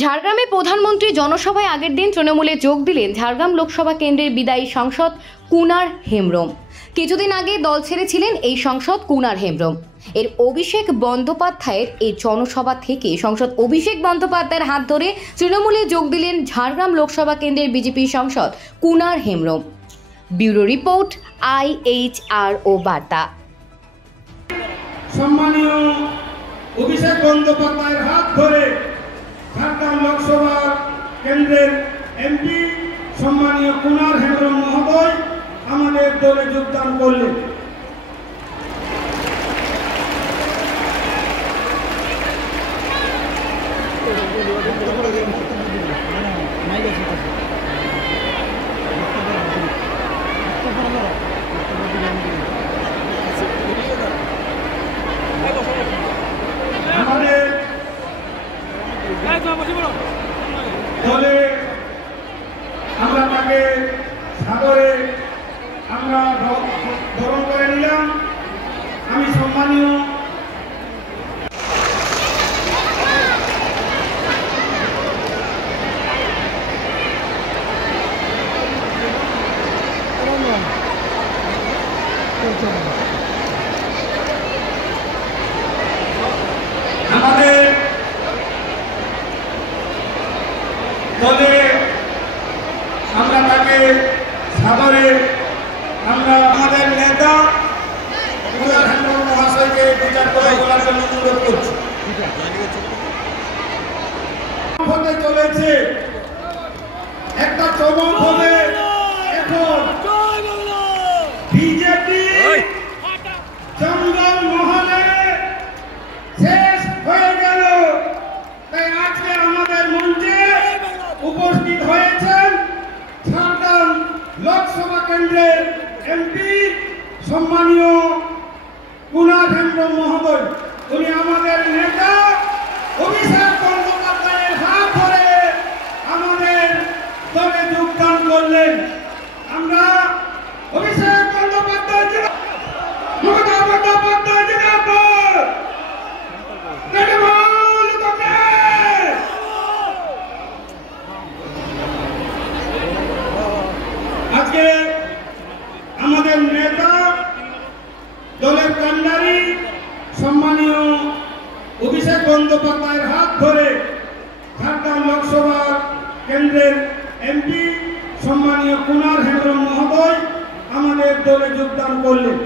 ঝাড়গ্রামে প্রধানমন্ত্রী জনসভায় আগের দিন তৃণমূলে যোগ দিলেন ঝাড়গ্রাম লোকসভা কেন্দ্রের বিদায়ী সাংসদ কুনার হেমব্রম। কিছুদিন আগে দল ছেড়েছিলেন এই সাংসদ কুনার হেমব্রম। এর অভিষেক বন্দ্যোপাধ্যায়ের এই জনসভা থেকে সাংসদ অভিষেক বন্দ্যোপাধ্যায়ের হাত ধরে তৃণমূলে যোগ দিলেন ঝাড়গ্রাম লোকসভা কেন্দ্রের বিজেপি সাংসদ Kunar Hembram. Bureau report, IHRO বার্তা। সম্মানীয় অভিষেক বন্দ্যোপাধ্যায়ের হাত ধরে ঝাড়গ্রাম লোকসভা কেন্দ্রের এমপি সম্মানীয় কুনার হেমব্রম মহোদয় আমাদের দলে যোগদান করলেন। আমাদের দলে আমরা তাকে সাদরে আমরা বরণ করে নিলাম। আমি সম্মানীয় আমাদের দলে আমরা তাকে সাদরে আমরা আমাদের নেতা কুনার হেমব্রম মহাশয়কে বিচার করে বলার জন্য অনুরোধ করছি। হতে চলেছে একটা চমক হবে। এখন বিজেপি জঙ্গল মহলে শেষ হয়ে গেল। তাই আজকে আমাদের মঞ্চে উপস্থিত হয়েছেন ঝাড়গ্রাম লোকসভা কেন্দ্রের এমপি সম্মানীয় কুনার হেমব্রম মহোদয়। উনি আমাদের নেতা অভিষেক বন্দ্যোপাধ্যায়ের হাত ধরে আমাদের দলে যোগদান করলেন। আমরা অভিষেক বন্দ্যোপাধ্যায় মমতা বন্দ্যোপাধ্যায় জিন্দাবাদ, আজকে আমাদের নেতা দলের কান্ডারি সম্মানীয় অভিষেক বন্দ্যোপাধ্যায়ের হাত ধরে ঝাড়গ্রাম লোকসভা কেন্দ্রের এমপি সম্মানীয় কুনার হেমব্রম মহোদয় আমাদের দলে যোগদান করলেন।